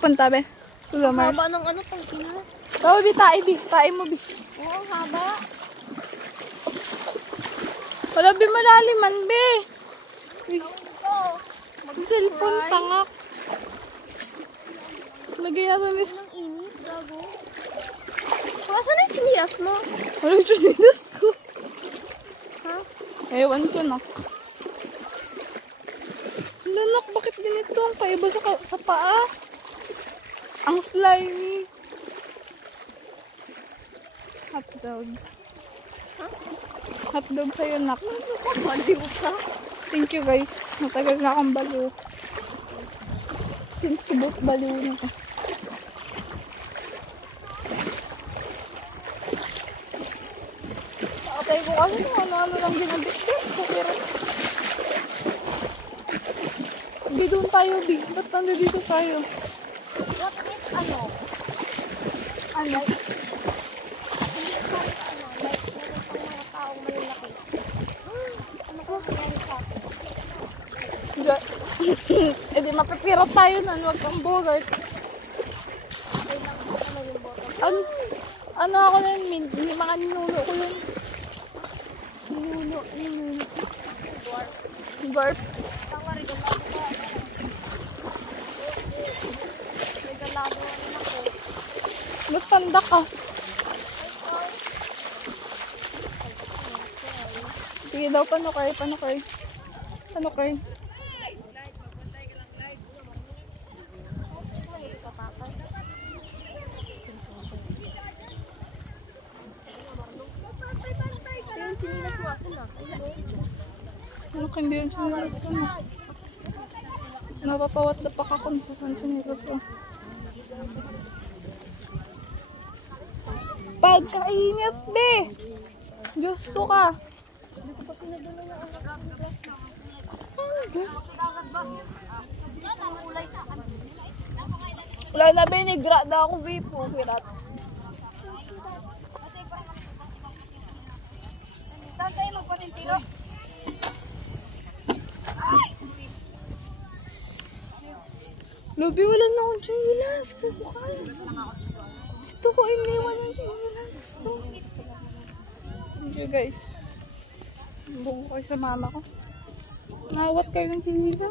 punta, be? Ang haba ng ano pang ina. Tao, bi, tae mo, bi. Oo, ang haba. Wala, bi, malaliman, be. Ito. Cellphone, tangak. Lagay natin this. Ang init, gago. Saan na yung chinilas mo? Wala yung chinilas ko. Ha? Ewan ko, nak. Lanak, bakit ganito? Ang kaiba sa paa. Ang slimy. Hotdog. Ha? Hotdog sa'yo, nak. Baliw ka. Thank you, guys. Matagal na akong baliw. Since subot baliw na ko. Patay ko kasi kung ano-ano lang ginabit-bit. Pero Bi, doon tayo, Bi. Ba't nandito tayo? What if ano? Ano? Hindi ko ano, like meron pang mga taong malalaki. Ano ko nangyari sa akin? Eh di mapipirot tayo nun. Huwag kang bogart. Okay lang ako yung bottom. Ano ako na yun? Mga ninuno ko yun. Ninuno. Dwarf. Barf. Tama, regalado ka. Regalado naman ako. Ba't tanda ka? Sige daw, paano kayo? Ano kang hindi yung sinilas ko na? Napapawat na pa ako sa sinilas ko. Pagkainit, be! Diyos ko ka! Hindi ko pa sinadala yung anak ng glass na. Wala na, be. Nigra na ako, be. Pukirat. Saan tayo magpanintiro? Lobi, wala na akong chinilas. Ito ko iniwan ng chinilas. Thank you, guys. Bungo kayo sa mama ko. Nawat kayo ng chinilas.